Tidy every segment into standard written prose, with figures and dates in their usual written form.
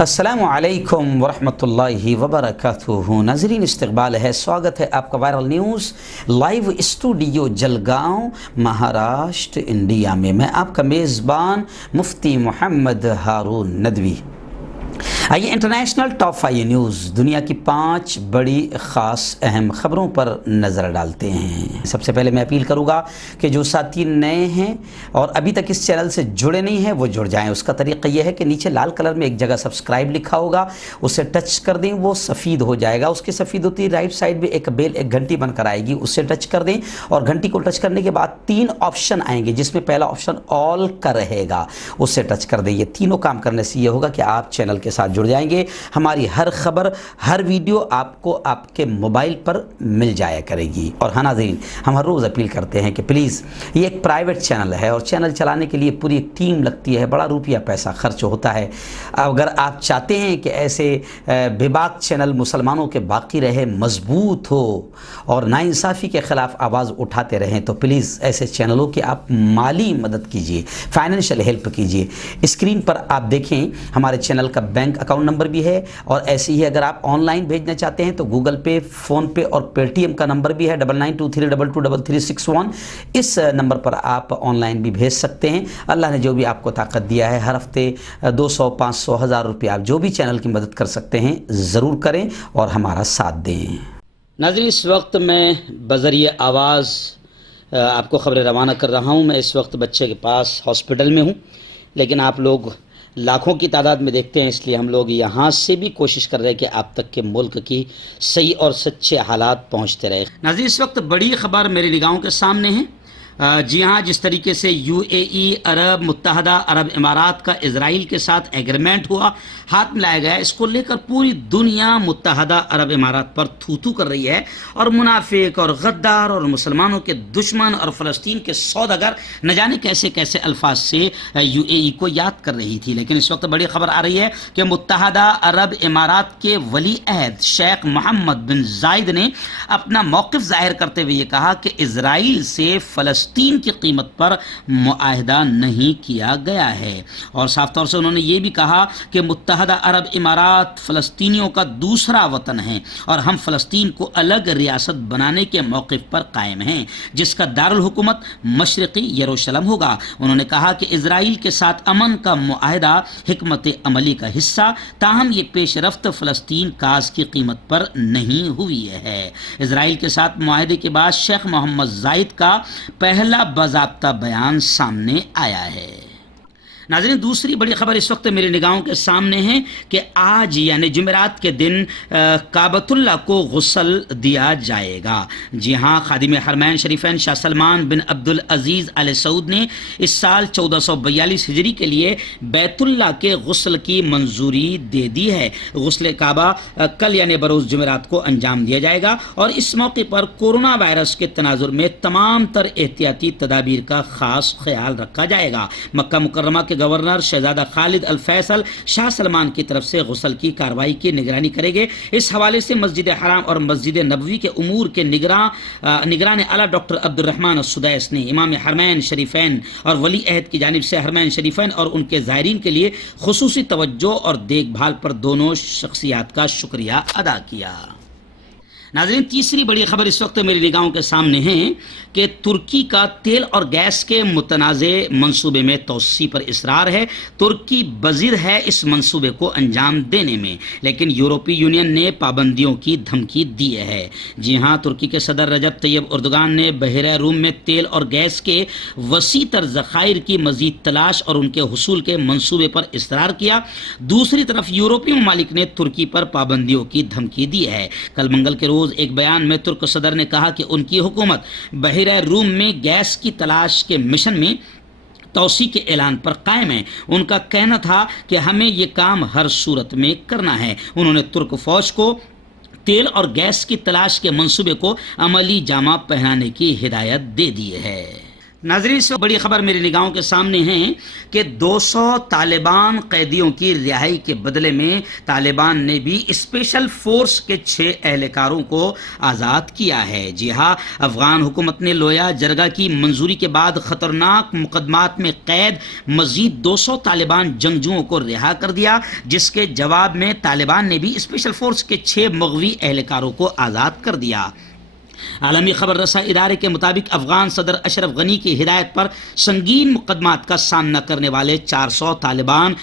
अस्सलामु अलैकुम वरहमतुल्लाहि वबरकातुहू। नाज़रीन, इस्तक़बाल है, स्वागत है आपका viral news live studio Jalgaon, Maharashtra, India में। मैं आपका मेज़बान मुफ्ती मोहम्मद हारून नदवी। आइए इंटरनेशनल टॉप 5 न्यूज़, दुनिया की 5 बड़ी ख़ास अहम ख़बरों पर नज़र डालते हैं। सबसे पहले मैं अपील करूँगा कि जो साथी नए हैं और अभी तक इस चैनल से जुड़े नहीं हैं वो जुड़ जाएं। उसका तरीक़ा यह है कि नीचे लाल कलर में एक जगह सब्सक्राइब लिखा होगा, उसे टच कर दें, वो सफ़ेद हो जाएगा। उसकी सफ़ेद होती राइट साइड में एक बेल, एक घंटी बनकर आएगी, उससे टच कर दें और घंटी को टच करने के बाद 3 ऑप्शन आएंगे, जिसमें पहला ऑप्शन ऑल का रहेगा, उससे टच कर दें। ये तीनों काम करने से ये होगा कि आप चैनल के साथ जुड़ जाएंगे। हमारी हर खबर, हर वीडियो आपको आपके मोबाइल पर मिल जाया करेगी। और हाँ नाज़रीन, हम हर रोज़ अपील करते हैं कि प्लीज़, ये एक प्राइवेट चैनल है और चैनल चलाने के लिए पूरी एक टीम लगती है, बड़ा रुपया पैसा खर्च होता है। अगर आप चाहते हैं कि ऐसे बेबाक चैनल मुसलमानों के बाकी रहे, मजबूत हो और नाइंसाफ़ी के ख़िलाफ़ आवाज़ उठाते रहें, तो प्लीज़ ऐसे चैनलों की आप माली मदद कीजिए, फाइनेंशियल हेल्प कीजिए। स्क्रीन पर आप देखें हमारे चैनल का बैंक अकाउंट नंबर भी है, और ऐसे ही अगर आप ऑनलाइन भेजना चाहते हैं तो गूगल पे, फ़ोन पे और पेटीएम का नंबर भी है 9923223361। इस नंबर पर आप ऑनलाइन भी भेज सकते हैं। अल्लाह ने जो भी आपको ताकत दिया है, हर हफ्ते 200, 500, 1000 रुपये आप जो भी चैनल की मदद कर सकते हैं ज़रूर करें और हमारा साथ दें। नाज़रीन, इस वक्त मैं बज़रिए आवाज़ आपको खबरें रवाना कर रहा हूँ। मैं इस वक्त बच्चे के पास हॉस्पिटल में हूँ, लेकिन आप लोग लाखों की तादाद में देखते हैं, इसलिए हम लोग यहाँ से भी कोशिश कर रहे हैं कि आप तक के मुल्क की सही और सच्चे हालात पहुँचते रहे। नाज़रीन, इस वक्त बड़ी खबर मेरी निगाहों के सामने है। जी हाँ, जिस तरीके से यूएई, अरब मुत्तहदा अरब इमारात का इजराइल के साथ एग्रीमेंट हुआ, हाथ मिलाया गया, इसको लेकर पूरी दुनिया मुत्तहदा अरब इमारात पर थू थू कर रही है और मुनाफिक और गद्दार और मुसलमानों के दुश्मन और फ़लस्तीन के सौदागर न जाने कैसे कैसे अल्फाज से यूएई को याद कर रही थी। लेकिन इस वक्त बड़ी खबर आ रही है कि मुत्तहदा अरब इमारात के वली अहद शेख मोहम्मद बिन जायद ने अपना मौक़िफ़ ज़ाहिर करते हुए ये कहा कि इजराइल से फ़लस्तीन की कीमत पर मुआहदा नहीं किया गया है। और साफ तौर से उन्होंने ये भी कहा कि मुत्तहदा अरब इमारात फ़लस्तीनियों का दूसरा वतन है और हम फ़लस्तीन को अलग रियासत बनाने के मौक़िफ़ पर कायम हैं, जिसका दारुल हुकूमत मशरक़ी यरूशलेम होगा। उन्होंने कहा कि इजराइल के साथ अमन का मुआहदा हिकमत अमली का हिस्सा, ताहम ये पेशरफ्त फ़लस्तीन काज की कीमत पर नहीं हुई है। इजराइल के साथ मुआहदे के बाद शेख मोहम्मद जायद का पहला बाज़ाब्ता बयान सामने आया है। नाज़रीन, दूसरी बड़ी खबर इस वक्त मेरी निगाहों के सामने है कि आज यानी जुमेरात के दिन काबतुल्लाह को गुस्ल दिया जाएगा। जी हाँ, खादिम हरमैन शरीफैन शाह सलमान बिन अब्दुल अजीज़ अल सऊद ने इस साल 1442 हिजरी के लिए बैतुल्लाह के गुस्ल की मंजूरी दे दी है। गुस्ल काबा कल यानी बरोज़ जुमेरात को अंजाम दिया जाएगा और इस मौके पर कोरोना वायरस के तनाजुर में तमाम तर एहतियाती तदाबीर का ख़ास ख्याल रखा जाएगा। मक्का मुकर्रमा के गवर्नर शहजादा खालिद अल फैसल शाह सलमान की तरफ से गुस्ल की कार्रवाई की निगरानी करेंगे। इस हवाले से मस्जिद हराम और मस्जिद नबवी के उमूर के निगरान आला डॉक्टर अब्दुर्रहमान अस्सुदैस ने इमाम हरमैन शरीफैन और वली अहद की जानिब से हरमैन शरीफैन और उनके ज़ायरीन के लिए खुसूसी तवज्जो और देखभाल पर दोनों शख्सियात का शुक्रिया अदा किया। नाज़रीन, तीसरी बड़ी खबर इस वक्त मेरी निगाहों के सामने है कि तुर्की का तेल और गैस के मुतनाज़े मंसूबे में तोसी पर इसरार है। तुर्की बज़िर है इस मंसूबे को अंजाम देने में, लेकिन यूरोपीय यूनियन ने पाबंदियों की धमकी दी है। जी हाँ, तुर्की के सदर रजब तैयब उर्दगान ने बहरा रूम में तेल और गैस के वसी तर ज़खायर की मज़ीद तलाश और उनके हुसूल के मंसूबे पर इसरार किया। दूसरी तरफ यूरोपीय ममालिक ने तुर्की पर पाबंदियों की धमकी दी है। कल मंगल के एक बयान में तुर्क सदर ने कहा कि उनकी हुकूमत बहरा रूम में गैस की तलाश के मिशन में तोसी के ऐलान पर कायम है। उनका कहना था कि हमें ये काम हर सूरत में करना है। उन्होंने तुर्क फौज को तेल और गैस की तलाश के मंसूबे को अमली जामा पहनाने की हिदायत दे दी है। ناظرین اس وقت بڑی خبر میری نگاہوں کے سامنے ہیں کہ 200 طالبان قیدیوں کی رہائی کے بدلے میں طالبان نے بھی اسپیشل فورس کے 6 اہلکاروں کو آزاد کیا ہے۔ جی ہاں، افغان حکومت نے لویا جرگہ کی منظوری کے بعد خطرناک مقدمات میں قید مزید 200 طالبان جنگجوؤں کو رہا کر دیا، جس کے جواب میں طالبان نے بھی اسپیشل فورس کے 6 مغوی اہلکاروں کو آزاد کر دیا۔ عالمی خبر رساں ادارے کے مطابق افغان صدر اشرف غنی کی ہدایت پر سنگین مقدمات کا سامنا کرنے والے 400 طالبان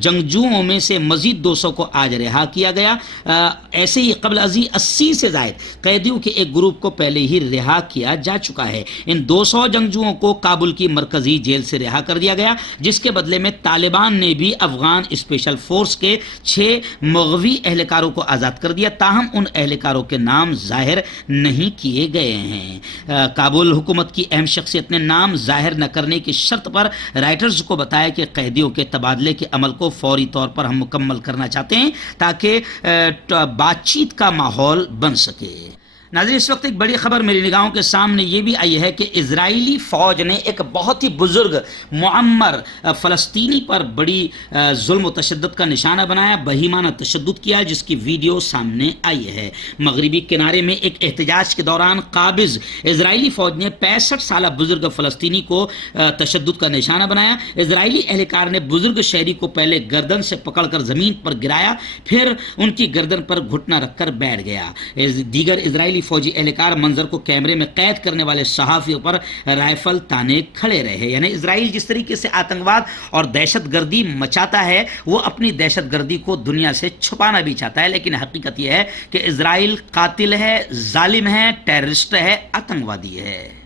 جنگجوؤں میں سے مزید 200 کو آج رہا کیا گیا۔ ایسے ہی قبل ازیں 80 سے زائد قیدیوں کے ایک گروپ کو پہلے ہی رہا کیا جا چکا ہے۔ ان 200 جنگجوؤں کو کابل کی مرکزی جیل سے رہا کر دیا گیا، جس کے بدلے میں طالبان نے بھی افغان اسپیشل فورس کے 6 مغوی اہلکاروں کو آزاد کر دیا، تاہم ان اہلکاروں کے نام ظاہر نہیں کیے گئے ہیں۔ کابل حکومت کی اہم شخصیت نے نام ظاہر نہ کرنے کی شرط پر رائٹرز کو بتایا کہ قیدیوں کے تبادلے کے عمل کو فوری طور پر ہم مکمل کرنا چاہتے ہیں تاکہ بات چیت کا ماحول بن سکے۔ ناظرین اس وقت ایک بڑی خبر میری نگاہوں کے سامنے یہ بھی آئی ہے کہ اسرائیلی فوج نے ایک بہت ہی بزرگ معمر فلسطینی پر بڑی ظلم و تشدد کا نشانہ بنایا، بہیمانہ تشدد کیا، جس کی ویڈیو سامنے آئی ہے۔ مغربی کنارے میں ایک احتجاج کے دوران قابض اسرائیلی فوج نے 65 سالہ بزرگ فلسطینی کو تشدد کا نشانہ بنایا۔ اسرائیلی اہلکار نے بزرگ شہری کو پہلے گردن سے پکڑ کر زمین پر گرایا، پھر ان کی گردن پر گھٹنا رکھ کر بیٹھ گیا۔ دیگر اسرائیلی فوجی اہلکار منظر کو کیمرے میں قید کرنے والے صحافیوں پر رائفل تانے کھڑے رہے۔ یعنی اسرائیل جس طریقے سے آتنکواد اور دہشت گردی مچاتا ہے، وہ اپنی دہشت گردی کو دنیا سے چھپانا بھی چاہتا ہے، لیکن حقیقت یہ ہے کہ اسرائیل قاتل ہے، ظالم ہے، ٹیررسٹ ہے، آتنکوادی ہے۔